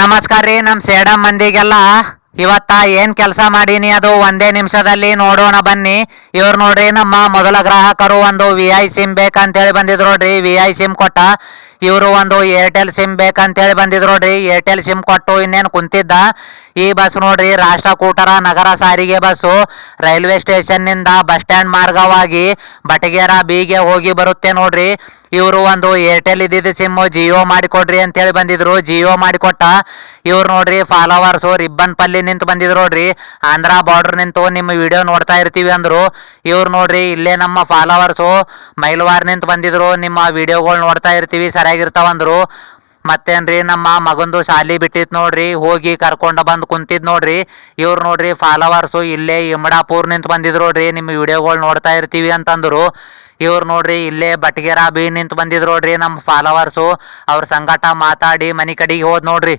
ನಮಸ್ಕಾರ ರೀ. ನಮ್ಮ ಸೇಡಂ ಮಂದಿಗೆಲ್ಲ ಇವತ್ತ ಏನು ಕೆಲಸ ಮಾಡೀನಿ ಅದು ಒಂದೇ ನಿಮಿಷದಲ್ಲಿ ನೋಡೋಣ ಬನ್ನಿ. ಇವ್ರು ನೋಡ್ರಿ ನಮ್ಮ ಮೊದಲ ಗ್ರಾಹಕರು ಒಂದು VI ಸಿಮ್ ಬೇಕಂತೇಳಿ ಬಂದಿದ್ರು ನೋಡ್ರಿ. VI ಸಿಮ್ ಕೊಟ್ಟ ಇವರು ಒಂದು ಏರ್ಟೆಲ್ ಸಿಮ್ ಬೇಕಂತೇಳಿ ಬಂದಿದ್ರು ನೋಡ್ರಿ. ಏರ್ಟೆಲ್ ಸಿಮ್ ಕೊಟ್ಟು ಇನ್ನೇನು ಕುಂತಿದ್ದ. ಈ ಬಸ್ ನೋಡ್ರಿ ರಾಷ್ಟ್ರಕೂಟರ ನಗರ ಸಾರಿಗೆ ಬಸ್ಸು ರೈಲ್ವೆ ಸ್ಟೇಷನ್ನಿಂದ ಬಸ್ ಸ್ಟ್ಯಾಂಡ್ ಮಾರ್ಗವಾಗಿ ಬಟಗೇರ ಬಿಗೆ ಹೋಗಿ ಬರುತ್ತೆ ನೋಡ್ರಿ. ಇವರು ಒಂದು ಏರ್ಟೆಲ್ ಇದ್ದಿದ್ದು ಸಿಮ್ಮು ಜಿಯೋ ಮಾಡಿಕೊಡ್ರಿ ಅಂತೇಳಿ ಬಂದಿದ್ರು. ಜಿಯೋ ಮಾಡಿಕೊಟ್ಟ. ಇವ್ರು ನೋಡ್ರಿ ಫಾಲೋವರ್ಸು ರಿಬ್ಬನ್ ಪಲ್ಲಿ ನಿಂತು ಬಂದಿದ್ರು ನೋಡ್ರಿ. ಆಂಧ್ರ ಬಾರ್ಡರ್ ನಿಂತು ನಿಮ್ಮ ವಿಡಿಯೋ ನೋಡ್ತಾ ಇರ್ತೀವಿ ಅಂದರು. ಇವ್ರು ನೋಡ್ರಿ ಇಲ್ಲೇ ನಮ್ಮ ಫಾಲೋವರ್ಸು ಮೈಲ್ವಾರ್ ನಿಂತು ಬಂದಿದ್ರು. ನಿಮ್ಮ ವಿಡಿಯೋಗಳು ನೋಡ್ತಾ ಇರ್ತೀವಿ ಸರಿಯಾಗಿರ್ತಾವಂದ್ರು. ಮತ್ತೇನ್ರಿ ನಮ್ಮ ಮಗಂದು ಶಾಲಿ ಬಿಟ್ಟಿತ್ತು ನೋಡ್ರಿ, ಹೋಗಿ ಕರ್ಕೊಂಡು ಬಂದು ಕುಂತಿದ್ ನೋಡ್ರಿ. ಇವ್ರು ನೋಡ್ರಿ ಫಾಲೋವರ್ಸು ಇಲ್ಲೇ ಇಮಡಾಪುರ್ ನಿಂತು ಬಂದಿದ್ರು ನೋಡ್ರಿ. ನಿಮ್ಮ ವಿಡಿಯೋಗಳು ನೋಡ್ತಾ ಇರ್ತೀವಿ ಅಂತಂದರು. ಇವ್ರು ನೋಡ್ರಿ ಇಲ್ಲೇ ಬಟಗೇರ ಬಿ ನಿಂತು ಬಂದಿದ್ರು ನೋಡ್ರಿ ನಮ್ಮ ಫಾಲೋವರ್ಸು. ಅವ್ರ ಸಂಗಟ ಮಾತಾಡಿ ಮನೆ ಕಡೆಗೆ ಹೋದ್ ನೋಡ್ರಿ.